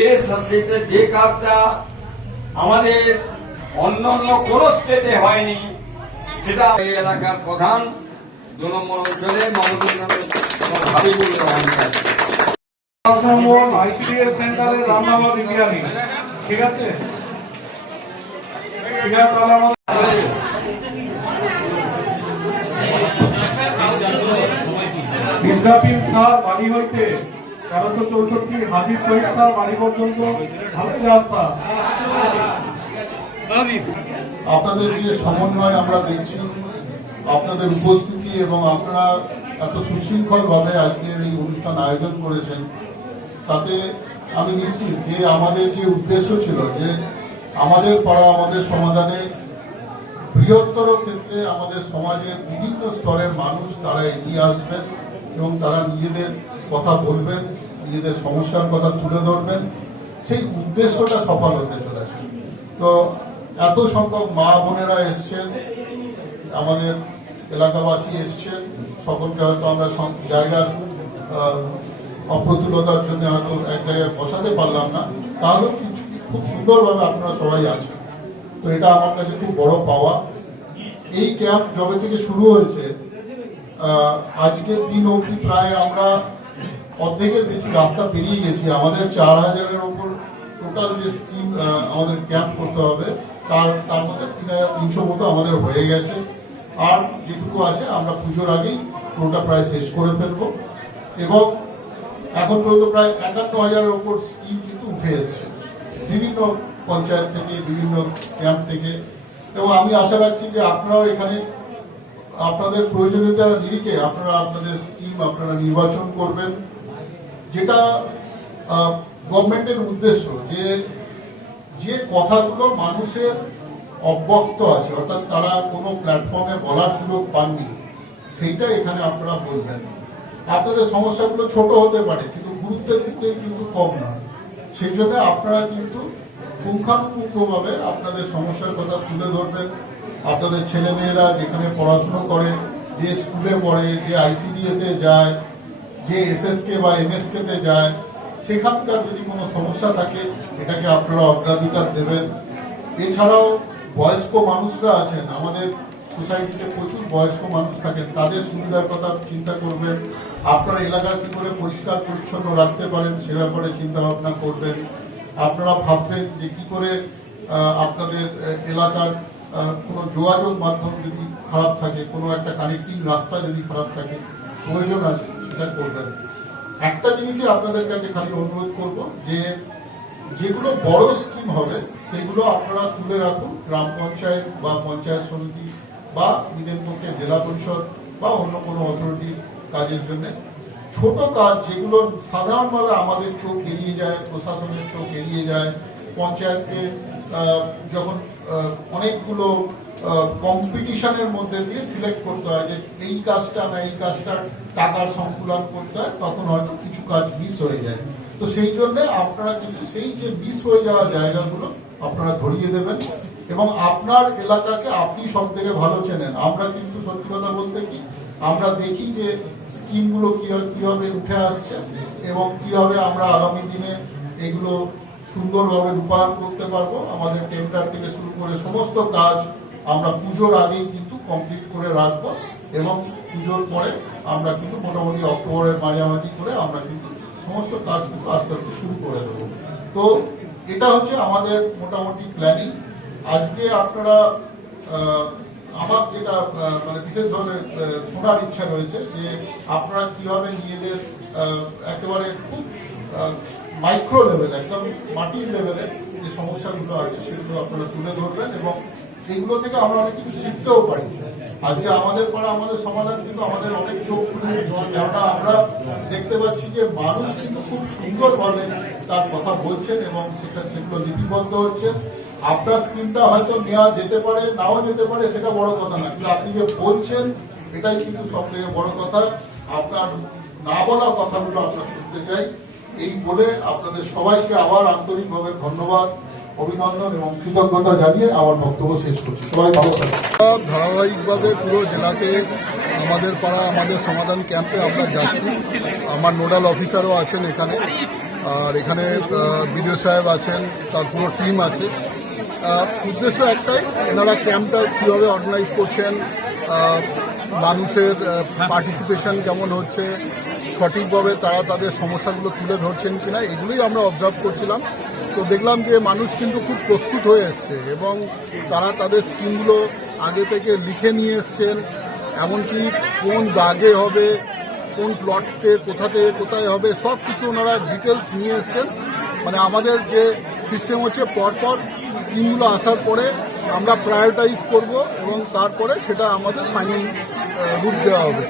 এর সাথে যে কাজটা আমাদের অন্য অন্য কোন স্টেটে হয়নি সেটা এই এলাকার প্রধান দু নম্বর অঞ্চলে ঠিক আছে? ঠিক আছে বিদ্যাপীঠ স্যার বাড়ি হইতে। তেরোশো চৌষট্টি হাজির শহীদ বাড়ি পর্যন্ত আপনাদের যে সমন্বয় আমরা দেখছি, আপনাদের উপস্থিতি এবং আপনারা এত সুশৃঙ্খল ভাবে আজকের এই অনুষ্ঠান আয়োজন করেছেন, তাতে আমি নিশ্চিত যে আমাদের যে উদ্দেশ্য ছিল যে আমাদের পাড়া, আমাদের সমাধানে বৃহত্তর ক্ষেত্রে আমাদের সমাজের বিভিন্ন স্তরের মানুষ তারা এগিয়ে আসবেন এবং তারা নিজেদের কথা বলবেন, নিজেদের সমস্যার কথা তুলে ধরবেন, সেই উদ্দেশ্যটা সফল হতে চলেছে। তো এত সংখ্যক মা বোনেরা এসছেন, আমাদের এলাকাবাসী এসছেন, সকলকে হয়তো আমরা জায়গার অপ্রতুলতার জন্য হয়তো এক জায়গায় বসাতে পারলাম না। তাহলেও কিছু খুব সুন্দরভাবে আপনারা সবাই আছেন। তো এটা আমার কাছে খুব বড় পাওয়া। এই ক্যাম্প যবে থেকে শুরু হয়েছে আজকের দিন অবধি প্রায় আমরা অর্ধেকের বেশি রাস্তা পেরিয়ে গেছি। আমাদের চার হাজারের ওপর টোটাল যে স্কিম আমাদের ক্যাম্প করতে হবে, তার তার মধ্যে তিন হাজার তিনশো মতো আমাদের হয়ে গেছে। আর যেটুকু আছে, আমরা পুজোর আগেই পুরোটা প্রায় শেষ করে ফেলব। এবং এখন পর্যন্ত প্রায় একান্ন হাজারের ওপর স্কিম কিন্তু উঠে এসছে। বিভিন্ন পঞ্চায়েত থেকে, বিভিন্ন ক্যাম্প থেকে। এবং আমি আশা রাখছি যে আপনারাও এখানে, আপনাদের প্রয়োজনীয়তা নিরিখে আপনারা আপনাদের স্কিম আপনারা নির্বাচন করবেন। যেটা গভর্নমেন্টের উদ্দেশ্য যে যে কথাগুলো মানুষের অব্যক্ত আছে, অর্থাৎ তারা কোনো প্ল্যাটফর্মে বলার সুযোগ পাননি, সেইটা এখানে আপনারা বলবেন। আপনাদের সমস্যাগুলো ছোট হতে পারে, কিন্তু গুরুত্বের ক্ষেত্রে কিন্তু কম না সেই জন্য আপনারা কিন্তু পুঙ্খানুপুঙ্খভাবে আপনাদের সমস্যার কথা তুলে ধরবেন। আপনাদের ছেলেমেয়েরা যেখানে পড়াশুনো করে, যে স্কুলে পড়ে, যে আইসিডিএস যায় যে এসএসকে বা এমএসকে তে যায়, সেখানকার যদি কোনো সমস্যা থাকে, এটাকে আপনারা অগ্রাধিকার দেবেন। এছাড়াও বয়স্ক মানুষরা আছেন, আমাদের সোসাইটিতে প্রচুর বয়স্ক মানুষ থাকেন, তাদের সুবিধার কথা চিন্তা করবেন। আপনার এলাকা কি করে পরিষ্কার পরিচ্ছন্ন রাখতে পারেন, সে ব্যাপারে চিন্তা ভাবনা করবেন। আপনারা ভাববেন যে কি করে আপনাদের এলাকার কোনো যোগাযোগ মাধ্যম যদি খারাপ থাকে, কোনো একটা কানেক্টিং রাস্তা যদি খারাপ থাকে, প্রয়োজন আছে। সেটা করবেন। একটা জিনিসই আপনাদের কাছে খালি অনুরোধ করব যে, যেগুলো বড় স্কিম হবে, সেগুলো আপনারা তুলে রাখুন। গ্রাম পঞ্চায়েত বা পঞ্চায়েত সমিতি বা নিজের পক্ষে জেলা পরিষদ বা অন্য কোনো অথরিটির কাজের জন্য। ছোট কাজ যেগুলো সাধারণভাবে আমাদের চোখ এড়িয়ে যায়, প্রশাসনের চোখ এড়িয়ে যায়, পঞ্চায়েতকে যখন অনেকগুলো কম্পিটিশনের মধ্যে দিয়ে সিলেক্ট করতে হয় যে, এই কাজটা না, এই কাজটার টাকার সংকুলন করতে হয়, তখন হয়তো কিছু কাজ মিস হয়ে যায়। তো সেই জন্য আপনারা কিন্তু সেই যে মিস হয়ে যাওয়া জায়গাগুলো আপনারা ধরিয়ে দেবেন এবং আপনার এলাকাকে আপনি সব থেকে ভালো চেনেন। আমরা কিন্তু সত্যি কথা বলতে কি, আমরা দেখি যে স্কিমগুলো কীভাবে উঠে আসছে এবং কীভাবে আমরা আগামী দিনে এগুলো সুন্দরভাবে রূপায়ণ করতে পারব। আমাদের টেন্ডার থেকে শুরু করে সমস্ত কাজ আমরা পুজোর আগেই কিন্তু কমপ্লিট করে রাখব। এবং পুজোর পরে আমরা কিন্তু মোটামুটি অক্টোবরের মাঝামাঝি করে আমরা কিন্তু সমস্ত কাজ কিন্তু আস্তে আস্তে শুরু করে দেবো। তো এটা হচ্ছে আমাদের মোটামুটি প্ল্যানিং আজকে আপনারা আমার যেটা মানে বিশেষভাবে শোনার ইচ্ছা রয়েছে যে আপনারা কীভাবে নিজেদের একেবারে খুব মাইক্রো লেভেল একদম মাটির লেভেলে যে সমস্যাগুলো আছে সেগুলো আপনারা তুলে ধরবেন এবং এগুলো থেকে আমরা অনেক কিছু শিখতেও পারি। আজকে আমাদের পাড়া আমাদের সমাধান কিন্তু আমাদের অনেক চোখ খুলে কেননা আমরা দেখতে পাচ্ছি যে মানুষ কিন্তু খুব সুন্দরভাবে তার কথা বলছেন এবং সেটা সেগুলো লিপিবদ্ধ হচ্ছে। আপনার স্ক্রিনটা হয়তো নেওয়া যেতে পারে, নাও যেতে পারে, সেটা বড় কথা না। কিন্তু আপনি যে বলছেন, এটাই কিন্তু সব থেকে বড় কথা। আপনার না বলা কথাগুলো আমরা শুনতে চাই। এই বলে আপনাদের সবাইকে আবার আন্তরিকভাবে ধন্যবাদ। অভিনন্দন এবং কৃতজ্ঞতা জানিয়ে আমার বক্তব্য শেষ করছি। সবাই ধারাবাহিকভাবে পুরো জেলাতে আমাদের পাড়া, আমাদের সমাধান ক্যাম্পে আমরা যাচ্ছি। আমার নোডাল অফিসারও আছেন এখানে। আর এখানে বিডিও সাহেব আছেন, তার পুরো টিম আছে। উদ্দেশ্য একটাই, এনারা ক্যাম্পটা কীভাবে অর্গানাইজ করছেন মানুষের পার্টিসিপেশন কেমন হচ্ছে, সঠিকভাবে তারা তাদের সমস্যাগুলো তুলে ধরছেন কিনা, এগুলোই আমরা অবজার্ভ করছিলাম। তো দেখলাম যে মানুষ কিন্তু খুব প্রস্তুত হয়ে এসছে এবং তারা তাদের স্কিমগুলো আগে থেকে লিখে নিয়ে এসছেন, এমনকি কোন দাগে হবে, কোন প্লটকে কোথা থেকে কোথায় হবে সব কিছু ওনারা ডিটেলস নিয়ে এসছেন। মানে আমাদের যে সিস্টেম হচ্ছে পরপর স্কিমগুলো আসার পরে আমরা প্রায়োরিটাইজ করব এবং তারপরে সেটা আমাদের ফাইনাল রুট দেওয়া হবে।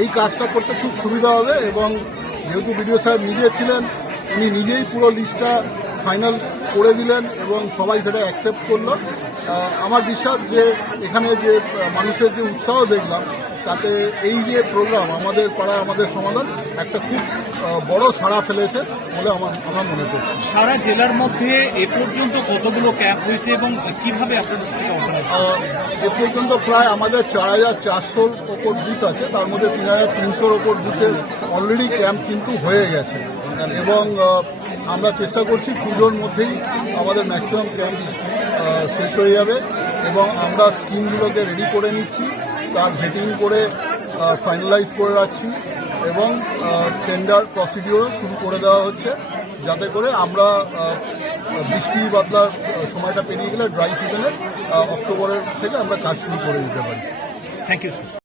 এই কাজটা করতে খুব সুবিধা হবে এবং যেহেতু বিডিও সাহেব নিজে ছিলেন, উনি নিজেই পুরো লিস্টটা ফাইনাল করে দিলেন এবং সবাই সেটা অ্যাকসেপ্ট করল। আমার বিশ্বাস যে এখানে যে মানুষের যে উৎসাহ দেখলাম তাতে এই যে প্রোগ্রাম আমাদের পাড়া আমাদের সমাধান একটা খুব বড় সাড়া ফেলেছে বলে আমার আমার মনে করছে সারা জেলার মধ্যে এ পর্যন্ত কতগুলো ক্যাম্প হয়েছে এবং কীভাবে আপনাদের এ পর্যন্ত প্রায় আমাদের চার হাজার চারশোর ওপর বুথ আছে তার মধ্যে তিন হাজার তিনশোর ওপর বুথের অলরেডি ক্যাম্প কিন্তু হয়ে গেছে। এবং আমরা চেষ্টা করছি পুজোর মধ্যেই আমাদের ম্যাক্সিমাম ক্যাম্প শেষ হয়ে যাবে এবং আমরা স্কিমগুলোকে রেডি করে নিচ্ছি, তার ভেটিং করে ফাইনালাইজ করে রাখছি এবং টেন্ডার প্রসিডিওরও শুরু করে দেওয়া হচ্ছে যাতে করে আমরা বৃষ্টি বাদলার সময়টা পেরিয়ে গেলে ড্রাই সিজনে অক্টোবরের থেকে আমরা কাজ শুরু করে দিতে পারি। Thank you sir